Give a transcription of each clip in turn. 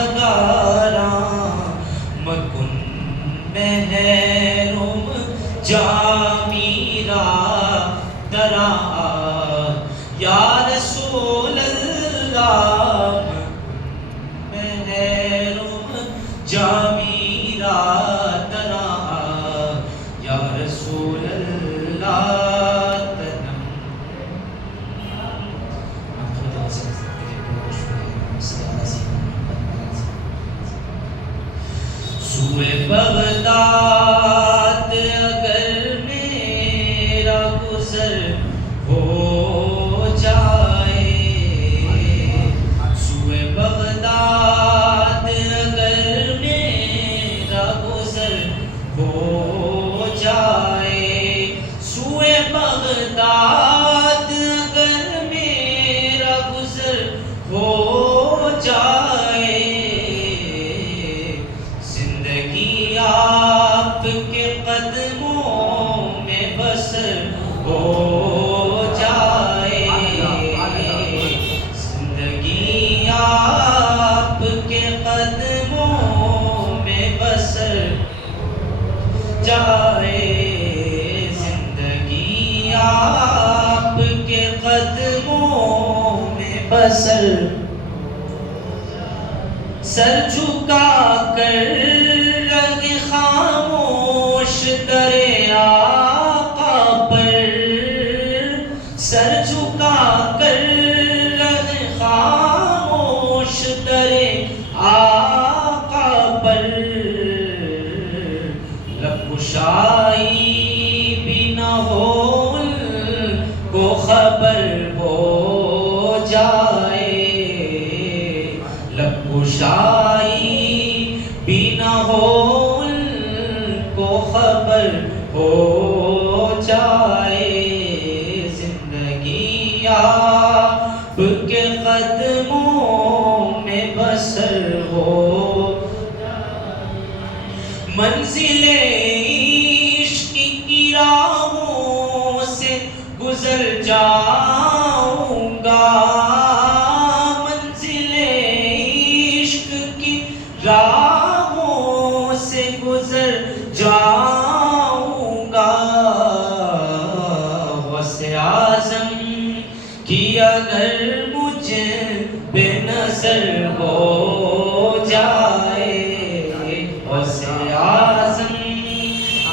نگاراں مکن مہرم جامیرا درا یا رسول اللہ مہرم جامیرا درا یا رسول اللہ سوئے بغداد اگر میرا گزر ہو جائے سوئے بغداد اگر میرا گزر ہو جائے سوئے بغداد اگر میرا گزر ہو جائے آپ کے قدموں میں بسر ہو جائے زندگی آپ کے قدموں میں بسر جائے زندگی آپ کے قدموں میں بسر سر جھکا کر خاموش در آقا پر سر جھکا کر خاموش در آقا پر لب کشائی بھی نہ ہو کو خبر ہو جائے لب کشائی بھی نہ ہو خبر ہو جائے زندگی آپ کے قدموں میں بسر ہو منزل عشق کی راہوں سے گزر جاؤں گا منزل عشق کی راہوں سے گزر جاؤں گا غوث اعظم کی اگر مجھے بے نظر ہو جائے غوث اعظم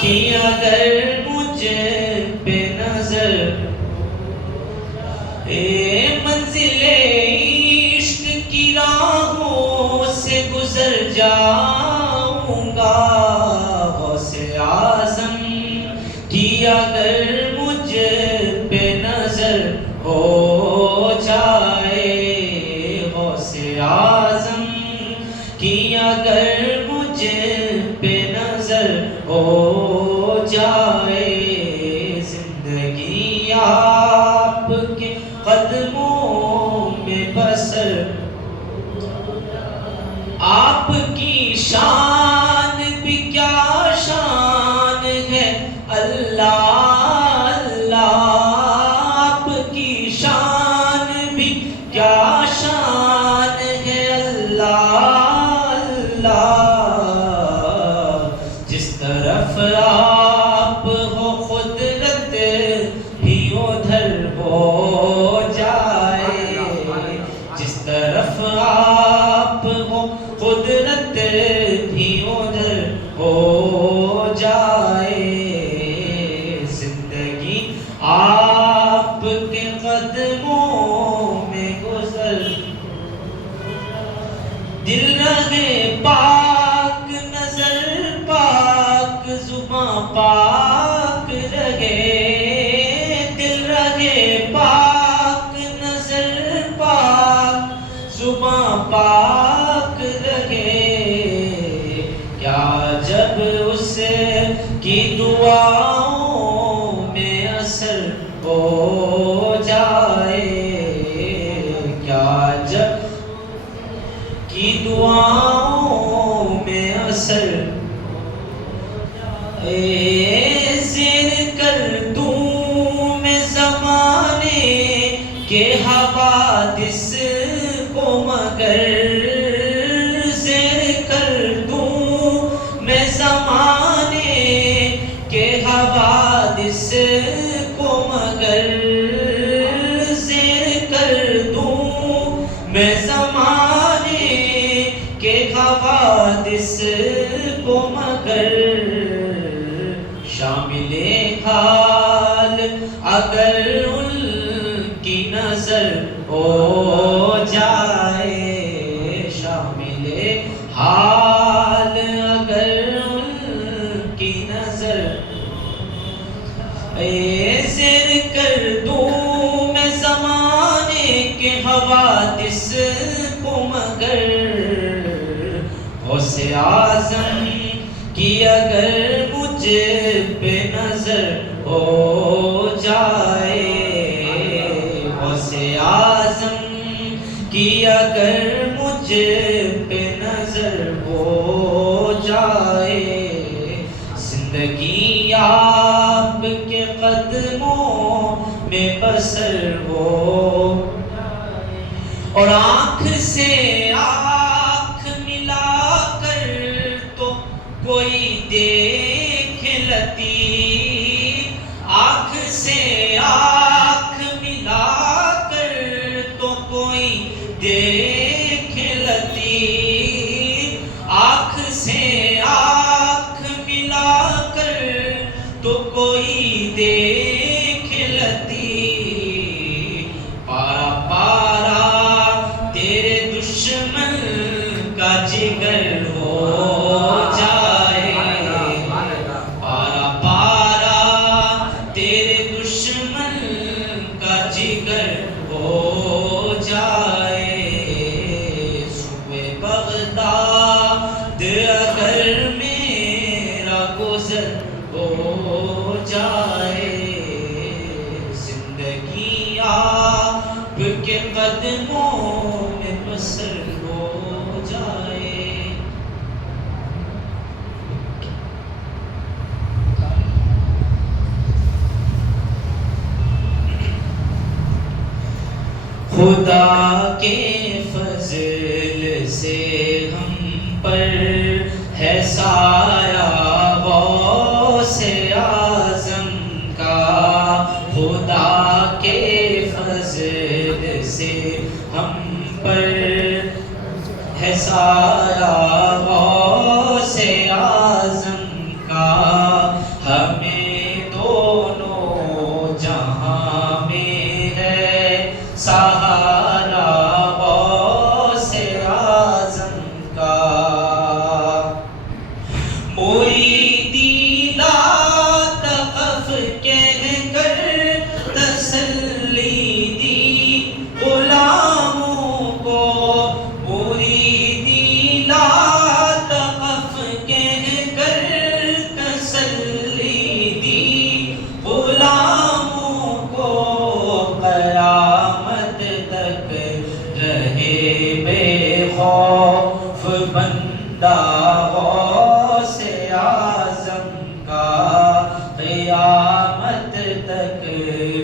کی اگر مجھے بے نظر منزل عشق کی راہوں سے گزر جاؤں گا غوث اعظم کی اگر مجھے بے نظر ہو جائے غوث اعظم کی اگر مجھے بے نظر ہو جائے زندگی آپ کے قدموں میں بسر آپ کی شان بھی کیا شان ہے اللہ اللہ آپ کی شان بھی کیا شان ہے اللہ اللہ جس طرف آپ ہو قدرت ہی ادھر ہو جائے جس طرف آپ ہو قدرت ہی ادھر ہو جائے زندگی آپ کے قدموں میں گزر دل رہے پاک نظر پاک زباں پاک رہے دل رہے پاک نظر پاک زباں پاک رہے کیا جب اس کی دعاؤں میں اثر ہو جائے کیا جب کی دعاؤں میں اثر زیر کر دوں میں زمانے کے حوادث کو مگر کہ حوادث کو مگر شامل حال اگر ان کی نظر ہو جائے، شامل حال اگر ان کی نظر زیر کر دوں میں زمانے کے حوادث کو مگر غوث اعظم کی اگر مجھ پہ نظر ہو جائے، غوث اعظم کی اگر مجھ پہ نظر ہو جائے، زندگی آپ کے قدموں میں بسر ہو اور آنکھ سے آنکھ ملا کر تو کوئی دیکھ لطیف، آنکھ سے آنکھ ملا کر تو کوئی دیکھ لطیف، آنکھ سے آنکھ ملا کر تو کوئی دیکھ لطیف، پارا پارا تیرے دشمن کا جگر ہو جائے، پارا پارا تیرے دشمن کا جگر ہو جائے، سوئے بغداد اگر میرا گزر ہو جائے، زندگی آپ کے قدموں میں بسر ہو جائے۔ خدا کے فضل سے ہم پر ہے سایہ غوث اعظم کا، خدا کے فضل سے ہم پر ہے سایہ غوث اعظم کا، ہمیں دونوں جہاں میں ہے سہارا غوث اعظم کا، مریدی لا تخف کہہ کر تسلی دی غلاموں کو، مریدی لا تخف کہہ کر تسلی دی غلاموں کو، قیامت تک رہے بے خوف بندہ غوث اعظم کا، قیامت تک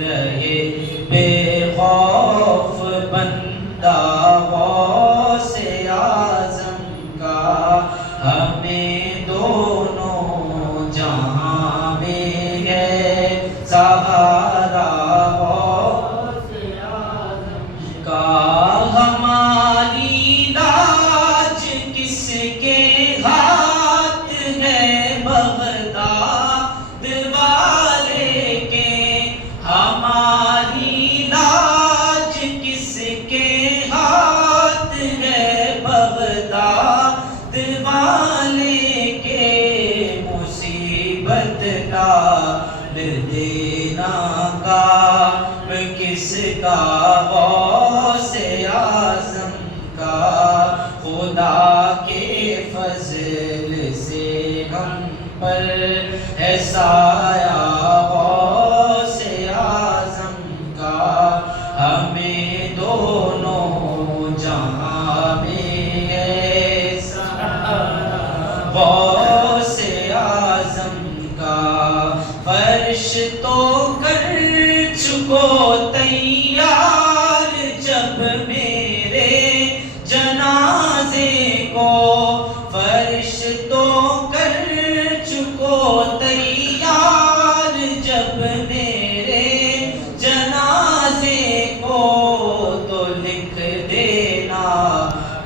رہے بے خوف بندہ غوث اعظم کا، ہمیں دونوں جہاں میں ہے سہارا غوث اعظم کا، ہماری لاج کس کے ہاتھ ہے بغداد والے کے، ہماری لاج کس کے ہاتھ ہے بغداد والے کے، مصیبت ڈال دینا کام کس کا غوث اعظم کا، خدا کے فضل سے ہم پر ہے سایہ غوث اعظم کا، ہمیں دونوں جہاں میں ہے سہارا غوث اعظم کا، فرش تو کر چکو تیار جب میرے جنازے کو، فرش تو کر چکو تیار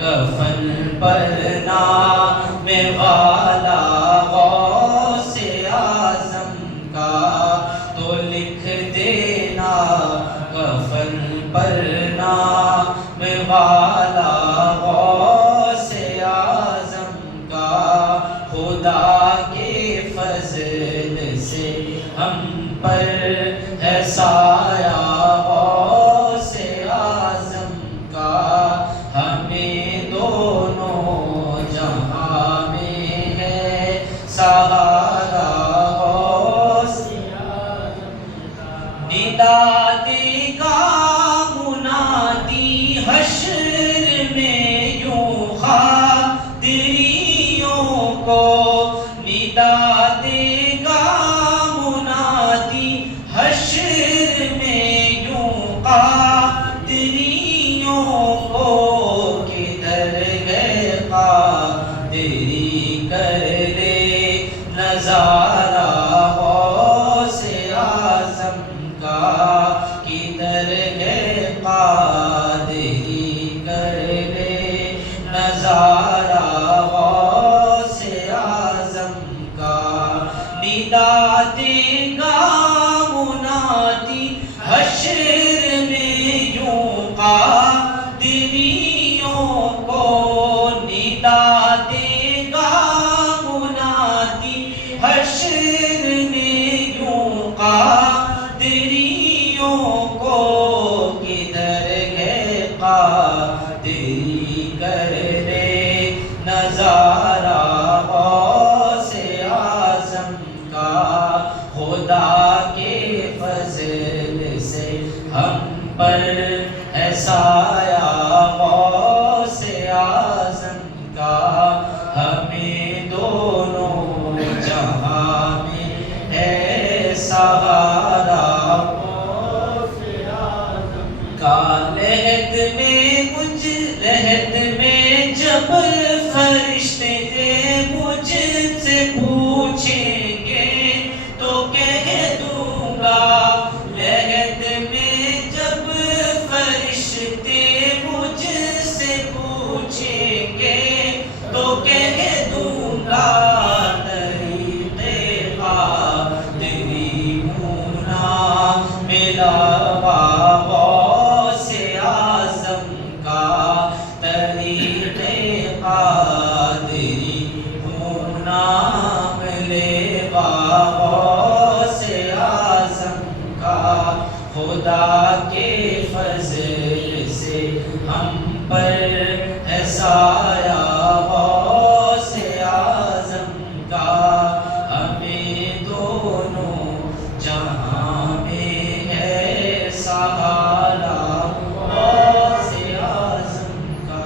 کفن پر نام والا غوث اعظم کا تو لکھ دینا، کفن پر نام والا غوث اعظم کا، خدا کے فضل سے ہم پر ہے سایہ غوث اعظم کا، ہمیں دونوں جہاں میں ہے سہارا غوث اعظم کا۔ ندا دے گا منادی حشر میں یوں خادریوں کو، ندا دے گا منادی حشر میں یوں قادریوں کو، کدھر ہے قادری کر لے نظارہ غوث اعظم کا، کدھر ہے قادری کر لے نظارہ غوث اعظم کا۔ ندا دے گا منادی حشر میں یوں قادریوں کو، ندا دے گا منادی حشر میں یوں قادریوں کو، کدھر ہے قادری کر لے نظارہ غوث اعظم کا، خدا کے فضل سے ہم پر ہے سایہ غوث اعظم کا، ہمیں دونوں جہاں میں ہے سہارا غوث اعظم کا۔ لحد میں جب فرشتے مجھ سے پوچھیں گے تو کہہ دوں گا، لحد میں جب فرشتے مجھ سے پوچھیں گے تو کہہ دوں گا، طریق قادری ہونا ملا غوث اعظم کا، طریق قادری ہونا ملے غوث اعظم کا، خدا کے فضل سے ہم پر ہے سایہ غوث اعظم کا، ہمیں دونوں جہاں میں ہے سہارا غوث اعظم کا۔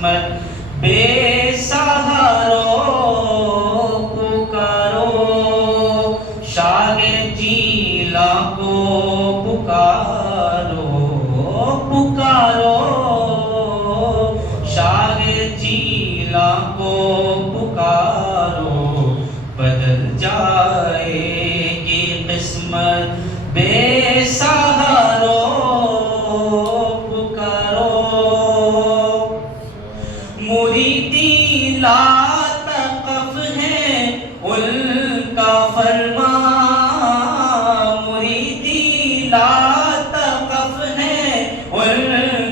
قسمت بے سہارو پکارو شاہ جیلا کو پکارو پکارو شاہ جیلا کو پکارو بدل جائے گی قسمت بے سہارو پکارو مریدی لا تقف ہے ان کا فرمان مریدی لا تقف ہے ان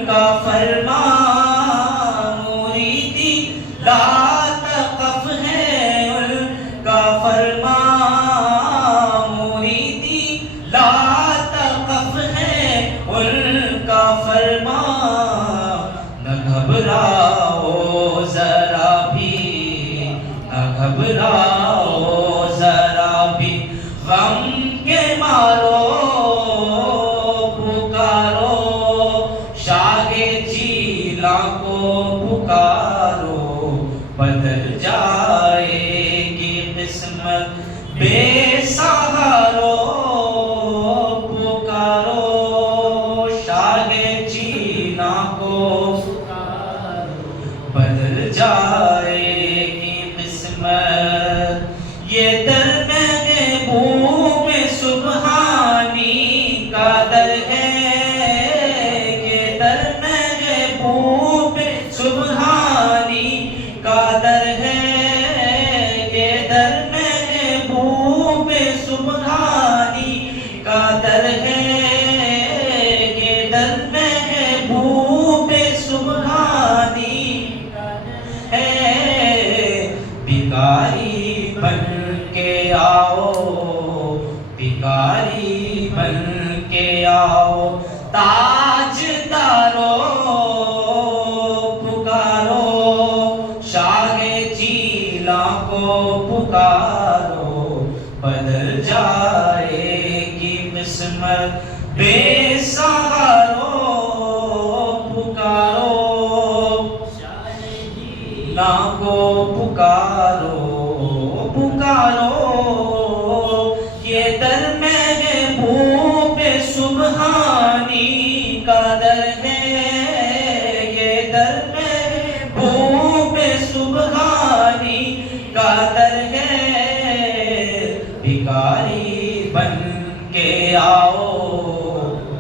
کا فرمان مریدی لا تقف ہے ان کا فرمان مریدی لا تقف ہے ان کا فرمان نہ گھبراؤ ذرا بھی نہ گھبراؤ ذرا بھی غم کے مارو پکارو شاہ جیلا کو پکارو بدل جائے گی قسمت بے سہارو پکارو شاہ جیلا کو بدل جائے گی قسمت یہ در محبوب سبحانی کا در ہے یہ در محبوب سبحانی کا در ہے یہ در محبوب سبحانی کا در ہے یہ در محبوب سبحانی بھکاری بن کے آؤ بھکاری بن کے آؤ تاج دارو پکارو شاہ جیلا کو پکارو بدل جائے گی قسمت بے سہارو پکارو جیلا کو پکارو پکارو یہ در محبوب سبحانی کا در ہے یہ در محبوب سبحانی کا در ہے بھکاری بن کے آؤ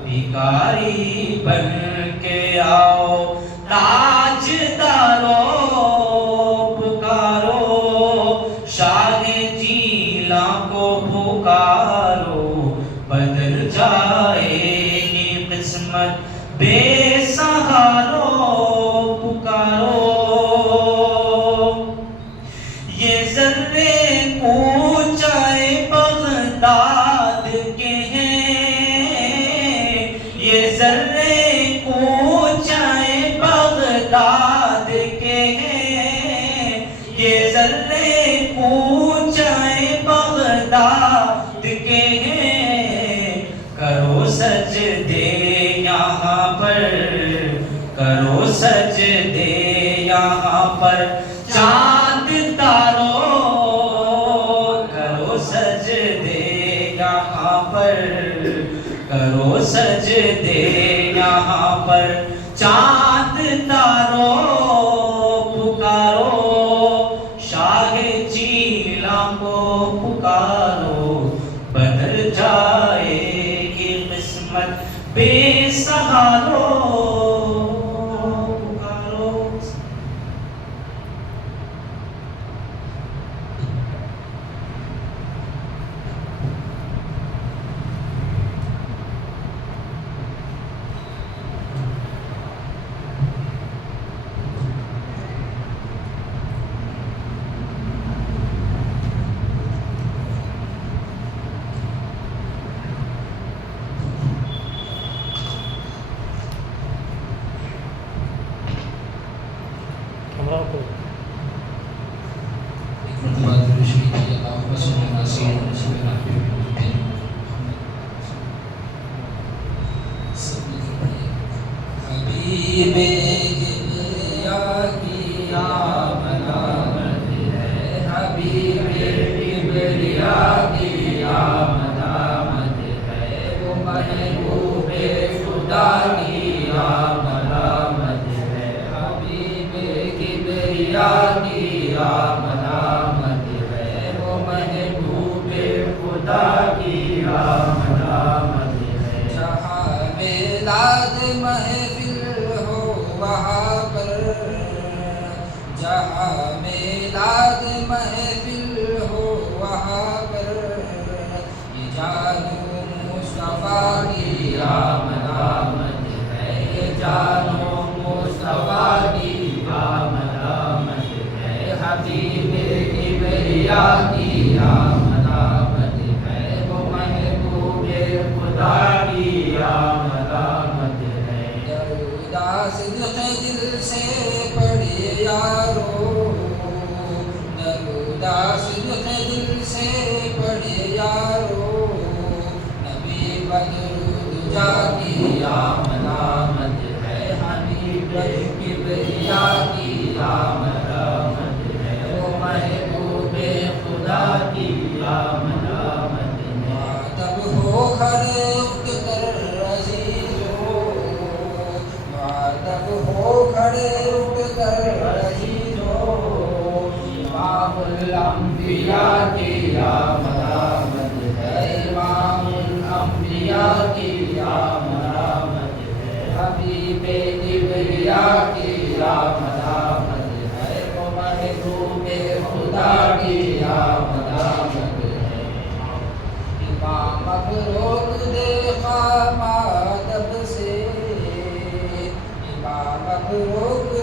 بھکاری بن کے آؤ تاج دارو پکارو شاہ جیلا کو پکارو بدل جائے گی قسمت بے سہارو پکارو یہ ذرے اونچائے بغداد کے ہیں یہ ذرے اونچائے بغداد کے ہیں یہ ذرے اونچائے بغداد کے ہیں کرو سجدے یہاں پر کرو سجدے یہاں پر چاند تارو کرو سجدے یہاں پر کرو سجدے یہاں پر چاند تارو پکارو شاہ جیلا کو پکارو بدل جائے گی قسمت بے سہارو پکارو حبیب کبریا کبریا کی آمد آمد ہے، وہ محبوب خدا کی آمد آمد ہے۔ جہاں میلاد محفل ہو وہاں پر، جہاں میلاد محفل ہو وہاں پر، یہ جانو مصطفیٰ کی آمد آمد ہے، یہ جانو مصطفیٰ کی آمد آمد ہے، حبیب کبریا کی آمد آمد ہے، وہ محبوب خدا کی آمد آمد ہے۔ درودہ صدق دل سے پڑھیے یارو، درودہ صدق دل سے پڑھیے یارو، نبی بدرالدجا کی آمد آمد ہے، حبیب کبریا کی آمد آمد ہے، وہ محبوب خدا کی آمد آمد ہے۔ معتب ہو کھڑے اٹھ کر عزیزو، معتب ہو کھڑے اٹھ کر عزیزو، امام الانبیاء کی آمد آمد ہے، امام الانبیاء کی آمد آمد ہے، حبیب کبریا کی آمد آمد ہے، وہ محبوب خدا کی آمد آمد ہے۔ امام مبروک دیکھا مادب سے، امام مبروک